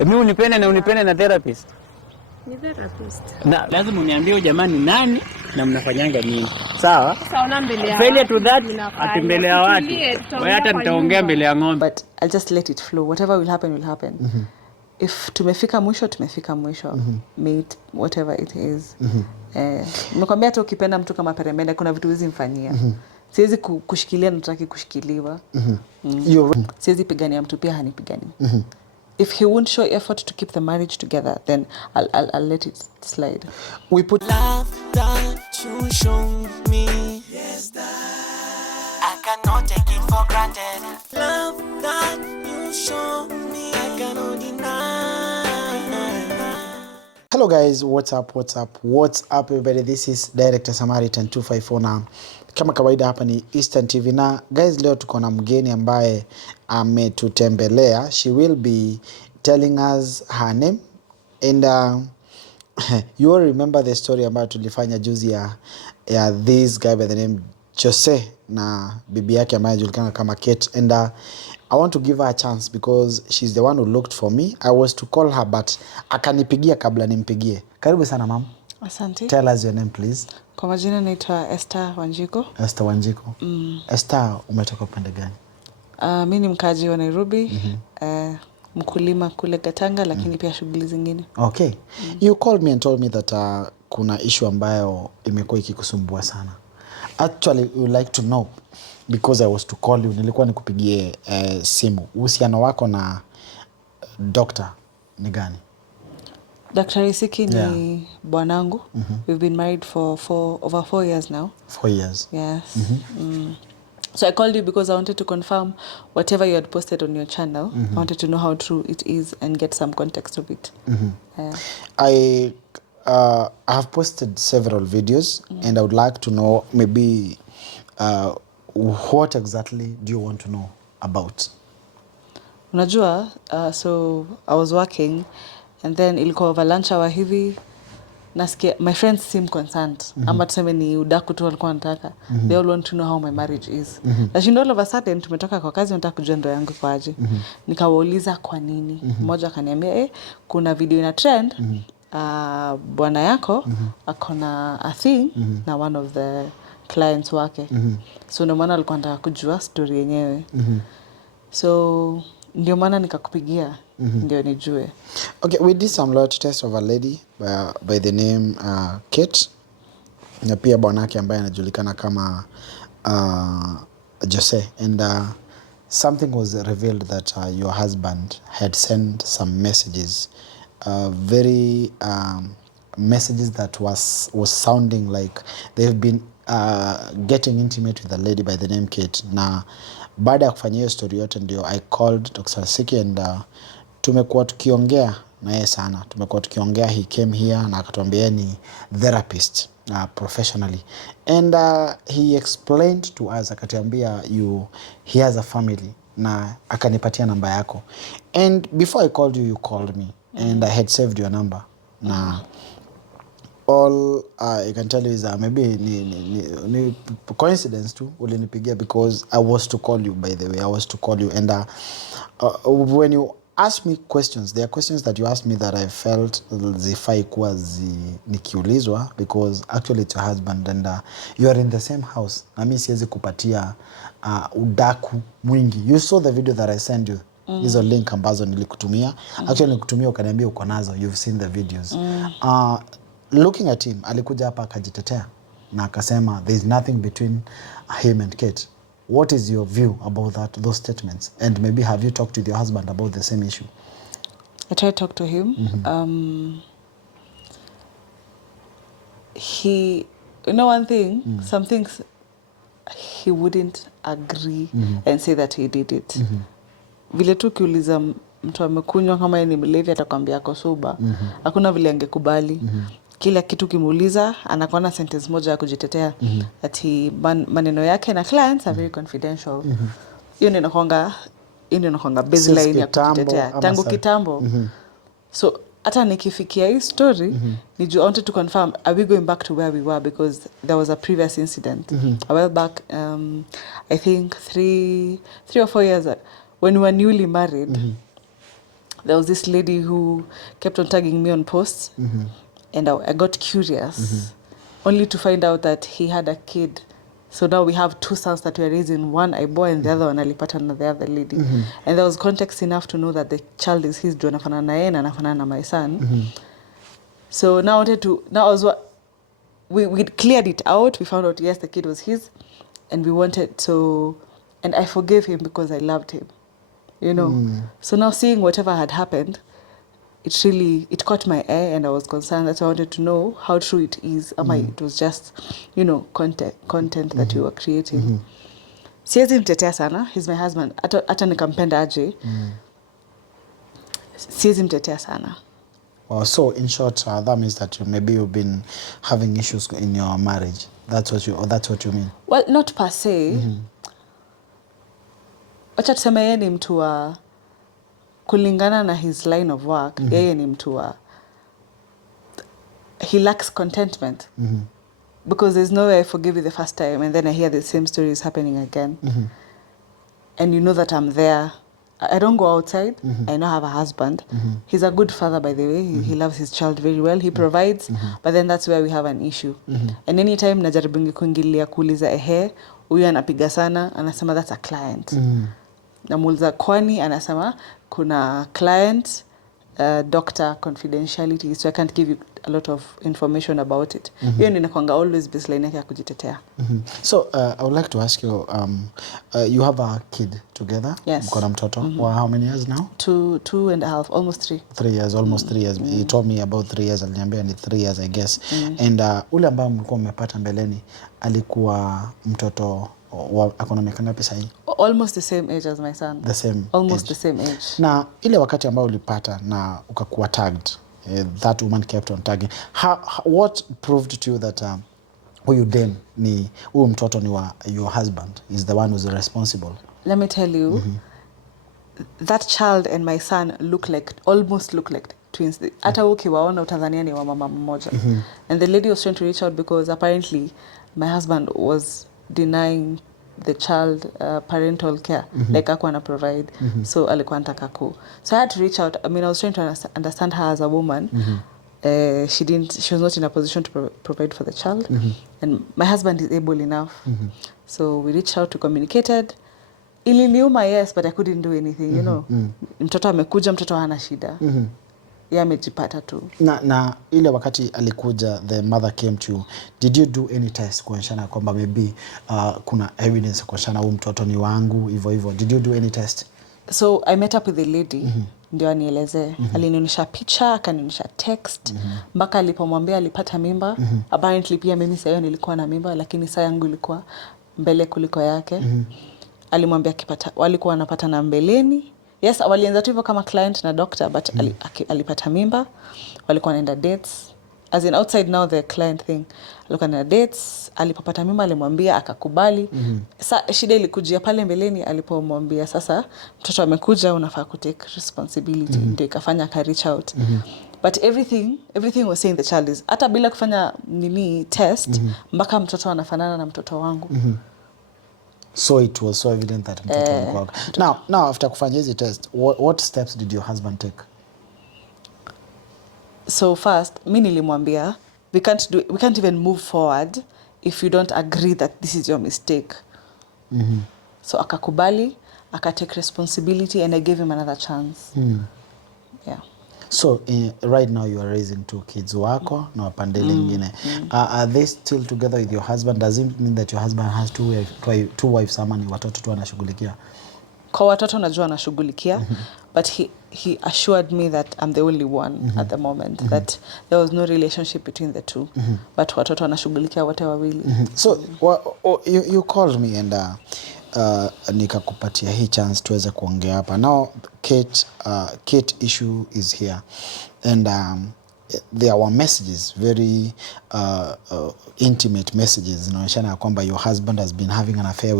Mimi unipende na therapist. Ni therapist. Na lazima uniambie jamani nani na mnafanyanga nini. Sawa? Sasa una mbele ya failure to that atembele ya watu. Wewe hata nitaongea mbele ya ng'ombe. But I'll just let it flow. Whatever will happen. If tumefika mwisho. Mate, whatever it is. Nimekwambia hata ukipenda mtu kama peremende kuna vitu hizi mfanyia. Siwezi kushikilia na nataki kushikiliwa. Siwezi pigania mtu pia hanipigani. If he won't show effort to keep the marriage together, then I'll let it slide. We put love that you show me. Yes, that I cannot take it for granted. Love that you show me, I cannot deny. Hello guys, what's up everybody? This is Director Samaritan 254 now. Kama kawaida hapa ni Eastern TV na guys, leo tuko na mgeni ambaye ametutembelea. She will be telling us her name and you all remember the story ambayo tulifanya juzi ya this guy by the name Jose na bibi yake ambaye anajulikana kama Kate, and I want to give her a chance because she's the one who looked for me. I was to call her but akanipigia kabla nimpigie. Karibu sana mama. Asante. Tell us your name please. Kwa majina naitwa Esther Wanjiko. Esther Wanjiko. Esther, umetoka upande gani? Mimi ni mkaji wa Nairobi. Mkulima kule Gatanga lakini pia shughuli zingine. Okay. You called me and told me that kuna issue ambayo imekuwa ikikusumbua sana. Actually, we would like to know because I was to call you. Nilikuwa nikupigie simu. Uhusiano wako na doctor ni gani? Dr. Isiki ni bwanangu. We've been married for over 4 years now. 4 years? Yes. So I called you because I wanted to confirm whatever you had posted on your channel. I wanted to know how true it is and get some context of it. I have posted several videos and I would like to know maybe what exactly do you want to know about? Unajua, so I was working and then ilikuwa over lunch hour hivi. Nasikia my friends seem concerned. Ama tuseme ni udaku tu walikuwa wanataka. They all want to know how my marriage is. Lakini all of a sudden tumetoka kwa kazi, nataka kujua ndoa yangu kwa aje. Nikawauliza kwa nini. Mmoja akaniambia kuna video ina trend. Bwana yako akona a thing na one of the clients wake. So ndio maana alikuwa anataka kujua story yenyewe. So ndio maana nikakupigia ndio nijue. Okay, we did some loyalty test of a lady by the name Kate. Na pia bwanake ambaye anajulikana kama Jose, and something was revealed that your husband had sent some messages, very messages that was sounding like they've been getting intimate with a lady by the name Kate. Na baada ya kufanya hiyo story yote ndio I called Dr. Siki and tumekuwa tukiongea na yeye sana. Tumekuwa tukiongea, he came here na akatuambia ni therapist professionally, and he explained to us, akatuambia he has a family na akanipatia namba yako, and before I called you called me and I had saved your number. Na all I can tell you is maybe ni coincidence tu ulinipigia because I was to call you, by the way. I was to call you, and when you ask me questions, there are questions that you asked me that I felt zifai kuwa nikiulizwa because actually it's your husband and you are in the same house. Na mimi siwezi kupatia udaku mwingi. You saw the video that I sent you. Hizo link ambazo nilikutumia. Actually nilikutumia ukaniambia uko nazo. You've seen the videos. Looking at him, alikuja hapa akajitetea na akasema there is nothing between him and Kate. What is your view about those statements? And maybe have you talked with your husband about the same issue? I tried to talk to him. He, you know one thing, some things he wouldn't agree and say that he did it. Vile tu kiuliza mtu amekunywa kama yeye ni mlevi atakwambia ako sober. Hakuna vile angekubali. Kila kitu kimuuliza anakuwa na sentence moja ya kujitetea. Ati maneno yake na clients are very confidential. Hiyo ndio inakuanga baseline ya kujitetea tangu kitambo. So hata nikifikia hii story I wanted to confirm, are we going back to where we were, because there was a previous incident a while back, I think 3 or 4 years when we were newly married. there was this lady who kept on tagging me on posts, and I got curious, only to find out that he had a kid. So now we have 2 sons that we are raising, one I bore and the other one alipata na the other lady. And there was context enough to know that the child is his, anafanana na yeye na anafanana na my son. So now we cleared it out. We found out, yes, the kid was his, and we wanted to, and I forgave him because I loved him, you know. So now seeing whatever had happened, it caught my eye, and I was concerned that I wanted to know how true it is. It was just, you know, content that you were creating. Siwezi mtetea sana, he's my husband. Hata nikampenda aje. Siwezi mtetea sana. So in short, that means that you've been having issues in your marriage. That's what you mean. Well, not per se. Wacha tuseme yeye ni mtu wa kulingana na his line of work. Yeye ni mtu wa he lacks contentment. Because there's no way I forgive you the first time and then I hear the same story is happening again. And you know that I'm there. I don't go outside. I now have a husband. He's a good father, by the way. He loves his child very well. He provides. But then that's where we have an issue. And anytime najaribu kuingilia kuuliza huyu anapiga sana, anasema that's a client. Namuuliza kwani, anasema kuna client, doctor confidentiality, so I can't give you a lot of information about it. Hiyo ni nakwanga always baseline yake ya kujitetea. So I would like to ask you, you have a kid together? Yes. Mko na mtoto? Well, how many years now? 2.5, almost 3. 3 years, almost 3 years. He told me about 3 years, aliniambia ni 3 years I guess. And ule ambao mlikuwa mmepata mbeleni alikuwa mtoto akona miaka ngapi sasa? Almost the same age as my son. The same almost age. The same age. Na ile wakati ambao ulipata na ukakuwa tagged, that woman kept on tagging. What proved to you that huyu dem ni huyu mtoto ni wa your husband is the one who's responsible? Let me tell you, that child and my son almost look like twins. Hata ukiwaona utadhania ni wa mama mmoja. And the lady was trying to reach out because apparently my husband was denying the child parental care, like hakuwa na provide. So alikuwa anataka so I had to reach out. I mean, I was trying to understand her as a woman. She was not in a position to provide for the child. And my husband is able enough. So we reached out, to communicated. Iliniuma, yes, but I couldn't do anything, you know. Mtoto amekuja, mtoto hana shida. Yeye amejipata tu. Na ile wakati alikuja, the mother came to you, did you do any test kuonyeshana kwamba maybe kuna evidence kuonyeshana huyu mtoto ni wangu hivyo? Did you do any test? So I met up with the lady, ndio anieleze. Alinionyesha picha, akanionyesha text, mpaka alipomwambia alipata mimba. Apparently pia mimi sasa nilikuwa na mimba, lakini saa yangu ilikuwa mbele kuliko yake. Alimwambia walikuwa wanapata na mbeleni. Yes, walianza tu hivyo kama client na doctor, but alipata mimba. Walikuwa wanaenda dates. As in outside now the client thing. Walikuwa wanaenda dates. Alipopata mimba alimwambia, akakubali. Shida ilikujia pale mbeleni alipomwambia sasa mtoto amekuja, unafaa kutake responsibility. Ndio ikafanya ka reach out. But everything was saying the child is, hata bila kufanya test, mpaka mtoto anafanana na mtoto wangu. So it was so evident that mtoto alikuwa. Now after kufanya hizi test, what steps did your husband take? So first, mimi nilimwambia we can't even move forward if you don't agree that this is your mistake. So akakubali, akatake responsibility, and I gave him another chance. Yeah. So right now you are raising 2 kids wako na wapande lingine. Are they still together with your husband? Does it mean that your husband has two wives ama ni watoto tu anashughulikia? Kwa watoto najua anashughulikia, but he assured me that I'm the only one at the moment, that there was no relationship between the two. But watoto anashughulikia wote wawili. So you called me and nikakupatia hii chance tuweze kuongea hapa. Now Kate issue is here, and there were messages, very intimate messages, inaonyeshana kwamba your husband has been having an affair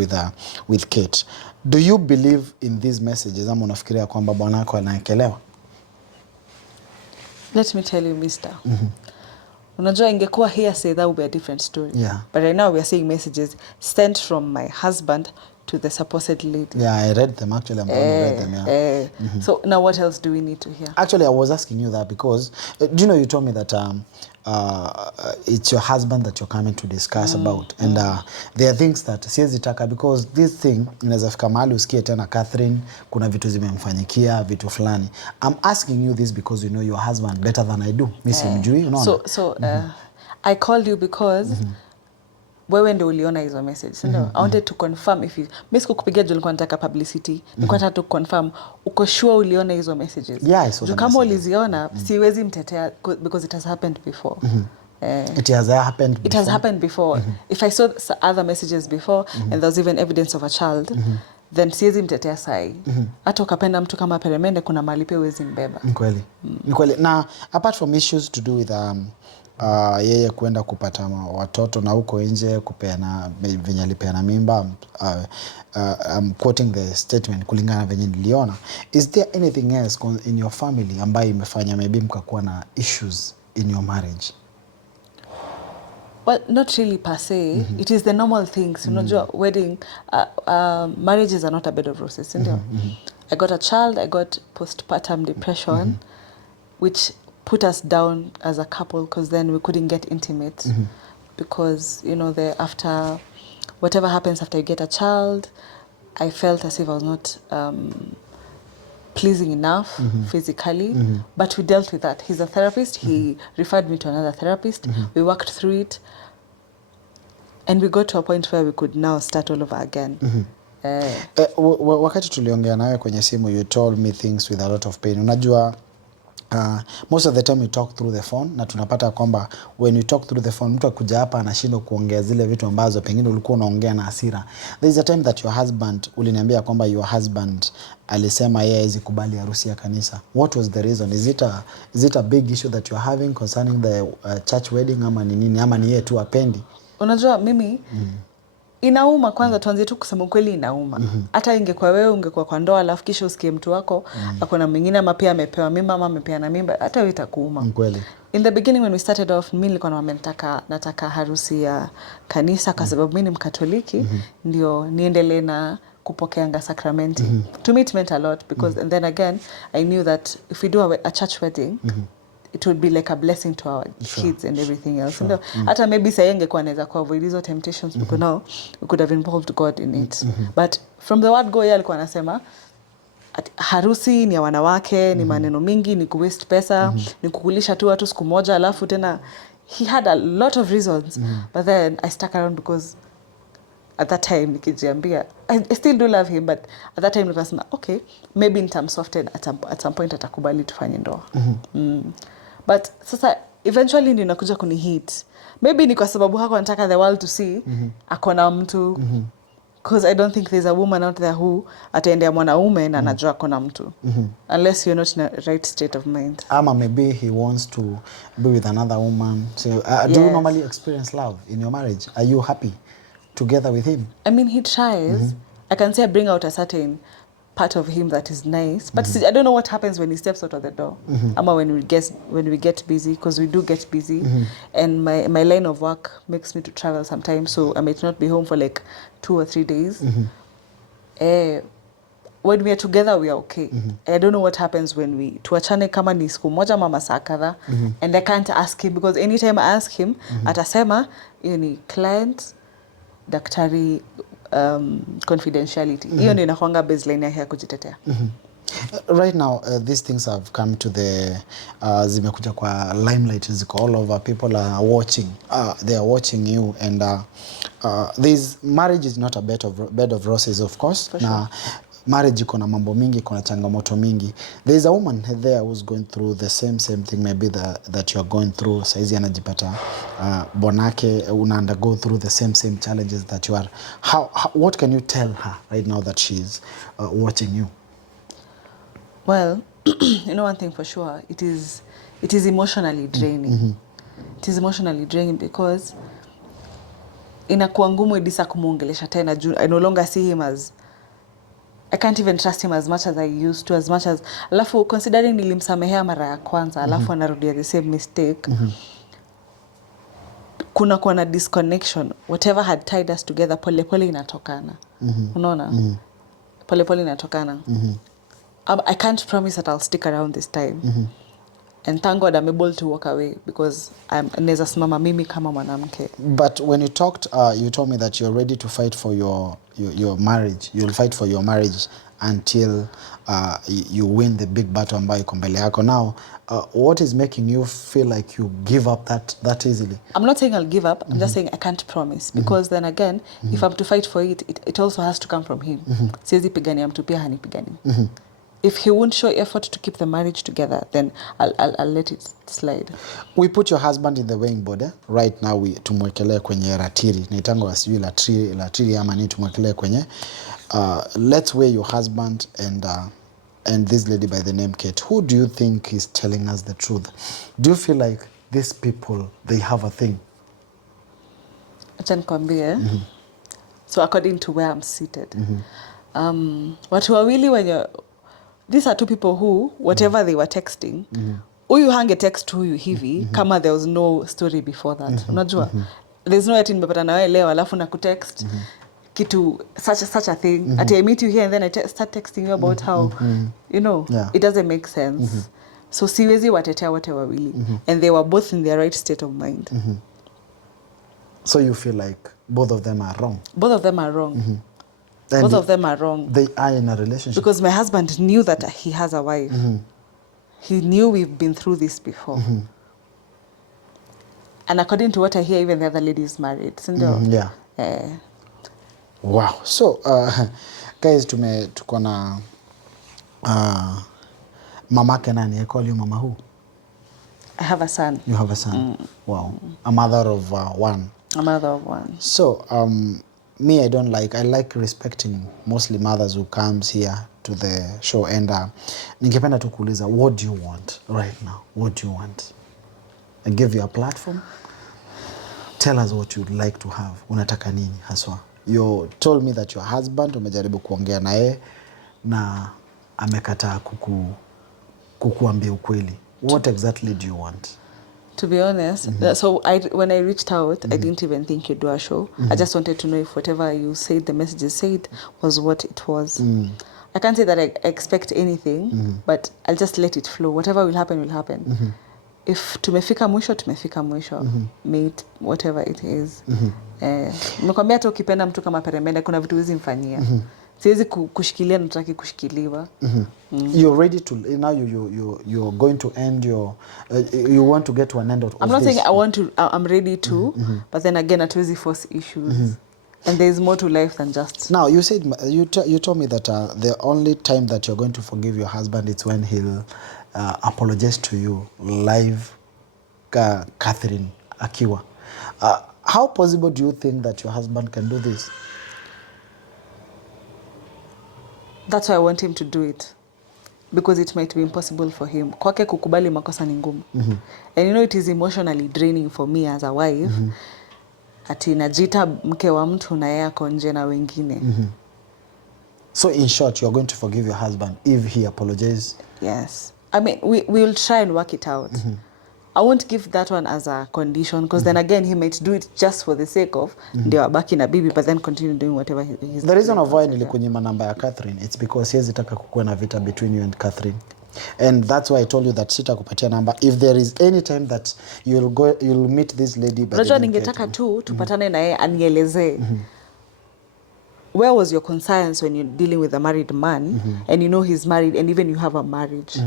with Kate. Do you believe in these messages ama unafikiria kwamba bwanako anaekelewa? Let me tell you, mister. Unajua ingekuwa hearsay, that would be a different story. Yeah. But right now we are seeing messages sent from my husband to the supposed lady. Yeah, I read them actually. I'm the one who read them. Yeah. So now what else do we need to hear? Actually, I was asking you that because do you know you told me that it's your husband that you're coming to discuss about, and there are things that siwezi taka because this thing inaweza fika mahali usikie tena Catherine kuna vitu zimemfanyikia vitu fulani. I'm asking you this because you know your husband better than I do. Mimi simjui, unaona? So I called you because wewe ndio uliona hizo message. So I wanted to confirm if you mimi sikukupigia juu nilikuwa nataka publicity. Nilikuwa nataka to confirm uko sure uliona hizo messages. Yeah, I saw them. Kama uliziona siwezi mtetea because it has happened before. It has happened before. It has happened before. If I saw other messages before and there was even evidence of a child, then siwezi mtetea sai. Hata ukapenda mtu kama peremende kuna mahali pia huwezi mbeba. Ni kweli. Na apart from issues to do with yeye kuenda kupata watoto na huko nje kupeana venye alipeana mimba, I'm quoting the statement kulingana venye niliona, is there anything else in your family ambayo imefanya maybe mkakuwa na issues in your marriage? Well, not really per se. It is the normal things. Unajua, wedding, marriages are not a bed of roses. I got a child, I got postpartum depression, which put us down as a couple because then we couldn't get intimate because, you know, after whatever happens after you get a child, I felt as if I was not pleasing enough physically, but we dealt with that. He's a therapist. He referred me to another therapist. We worked through it, and we got to a point where we could now start all over again. Wakati tuliongea nawe kwenye simu, you told me things with a lot of pain. Unajua, most of the time we talk through the phone, na tunapata kwamba when you talk through the phone mtu akuja hapa anashindwa kuongea zile vitu ambazo pengine ulikuwa unaongea na hasira. There is a time that your husband, uliniambia kwamba your husband alisema yeye hawezi kubali harusi ya kanisa. What was the reason? Is it a big issue that you are having concerning the church wedding ama ni nini, ama ni yeye tu apendi? Unajua mimi inauma. Kwanza tuanze tu kusema kweli, inauma. Hata ingekuwa wewe ungekuwa kwa ndoa alafu kisha usikie mtu wako akona mwingine ama pia amepewa mimba ama amepeana mimba, hata wewe itakuuma. Kweli. In the beginning when we started off, mimi nilikuwa nataka harusi ya kanisa kwa sababu mimi ni Mkatoliki, ndio niendelee na kupokeanga sakramenti. To me it meant a lot because and then again I knew that if we do a church wedding, it would be like a blessing to our kids and everything else. Hata maybe say ingekuwa naweza ku avoid hizo temptations because now we could have involved God in it. But from the word go, yeye alikuwa anasema harusi ni ya wanawake, ni maneno mingi, ni kuwaste pesa, ni kukulisha tu watu siku moja alafu tena. He had a lot of reasons, but then I stuck around because at that time nikijiambia I still do love him, but at that time nikasema okay, maybe nitamsoften at some point atakubali tufanye ndoa. But sasa eventually ndio inakuja kuni hit. Maybe ni kwa sababu hako anataka the world to see akona mtu, because I don't think there's a woman out there who ataendea mwanaume na anajua akona mtu, unless you're not in a right state of mind. Ama maybe he wants to be with another woman. So do you normally experience love in your marriage? Are you happy together with him? I mean, he tries. I can say I bring out a certain part of him that is nice, but I don't know what happens when he steps out of the door. Ama when we get busy, because we do get busy, and my line of work makes me to travel sometimes, so I might not be home for like 2 or 3 days. When we are together we are okay. I don't know what happens when we tuachane kama ni siku moja mama saa kadhaa, and I can't ask him because anytime I ask him atasema hiyo ni client, daktari, confidentiality. Hiyo ndio inakuanga baseline yake ya kujitetea. Right now these things have come to the zimekuja kwa limelight, ziko all over, people are watching, they are watching you, and this marriage is not a bed of roses, of course. Na marriage iko na mambo mingi, iko na changamoto mingi. There is a woman there who's going through the same thing maybe that you are going through. Saizi anajipata bonake una undergo through the same challenges that you are. What can you tell her right now that she's watching you? Well, you know one thing for sure, it is emotionally draining. It is emotionally draining because inakuwa ngumu edisa kumuongelesha tena. I no longer see him as, I can't even trust him as much as I used to, as much as alafu considering nilimsamehea mara ya kwanza alafu anarudia the same mistake. kuna kuwa na disconnection. Whatever had tied us together, pole pole inatokana. Unaona? Pole pole inatokana. I can't promise that I'll stick around this time. And thank God I'm able to walk away because neza simama mimi kama mwanamke. But when you talked, you told me that you're ready to fight for your marriage. You'll fight for your marriage until you win the big battle ambayo iko mbele yako. Now, what is making you feel like you give up that easily? I'm not saying I'll give up. I'm just saying I can't promise. Because then again, if I'm to fight for it also has to come from him. Siwezi pigania mtu pia hanipigani. If he won't show effort to keep the marriage together, then I'll let it slide. We put your husband in the weighing board. Right now, tumwekelee kwenye ratiri. Naitango wasijui latiri ama ni tumwekelee kwenye. Let's weigh your husband and this lady by the name Kate. Who do you think is telling us the truth? Do you feel like these people, they have a thing? Acha nikwambie. So according to where I'm seated, watu wawili wenye, these are two people who, whatever they were texting, huyu hange text huyu hivi, kama there was no story before that. Unajua? There's no yet nimepata na wewe leo alafu na kutext kitu such a thing. I meet you here and then I start texting you about how, you know, it doesn't make sense. So siwezi watetea wote wawili. And they were both in their right state of mind. So you feel like both of them are wrong? Both of them are wrong. Both of them are wrong. They are in a relationship. Because my husband knew that he has a wife. He knew we've been through this before. And according to what I hear, even the other lady is married. Yeah. Wow. So, guys, tuko na mamake nani? I call you mama who? I have a son. You have a son? Wow. A mother of one. A mother of one. So, me, I like respecting mostly mothers who comes here to the show. And ningependa tu kuuliza, what do you want right now? What do you want? I give you a platform. Tell us what you'd like to have. Unataka nini haswa? You told me that your husband, umejaribu kuongea naye na amekataa kukuambia ukweli. What exactly do you want? To be honest, so when I reached out, I didn't even think you'd do a show. I just wanted to know if whatever you said, the messages said, was what it was. I can't say that I expect anything, but I'll just let it flow. Whatever will happen, will happen. If tumefika mwisho, tumefika mwisho. Mate, whatever it is. Nimekwambia hata ukipenda mtu kama peremende, kuna vitu hizi mfanyia. Siwezi kushikilia na nataki kushikiliwa. You're ready to, now you're going to end your, you want to get to an end of this. I'm not saying I'm ready to, but then again, hatuwezi force issues. And there's more to life than just. Now, you said, you told me that the only time that you're going to forgive your husband is when he'll apologize to you live, Catherine Akiwa. How possible do you think that your husband can do this? That's why I want him to do it. Because it might be impossible for him. Kwake kukubali makosa ni ngumu. And you know it is emotionally draining for me as a wife. Ati najita mke wa mtu na yeye ako nje na wengine. So in short, you're going to forgive your husband if he apologizes? Yes. I mean, we'll try and work it out. I won't give that one as a condition because then again he might do it just for the sake of ndio abaki na bibi but then continue doing whatever he's doing. The reason of why nilikunyima namba ya Catherine, it's because siwezi taka kukuwa na vita between you and Catherine. And that's why I told you that sitakupatia namba. If there is any time that you'll meet this lady by Unajua ningetaka tu tupatane na yeye anielezee. Where was your conscience when you're dealing with a married man and you know he's married and even you have a marriage?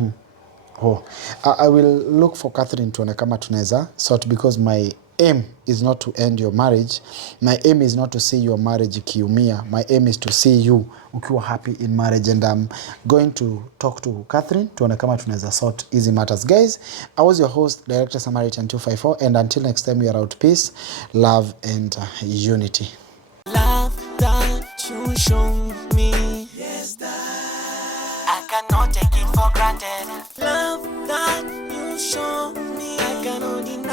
Oh, I will look for Catherine tuone kama tunaweza sort, because my aim is not to end your marriage. My aim is not to see your marriage ikiumia. My aim is to see you ukiwa happy in marriage, and I'm going to talk to Catherine tuone kama tunaweza sort easy matters. Guys, I was your host, Director Samaritan 254, and until next time, we are out. Peace, love, and unity. Love that you show me, yes, that I cannot take it for granted. Love that you show me, I cannot deny.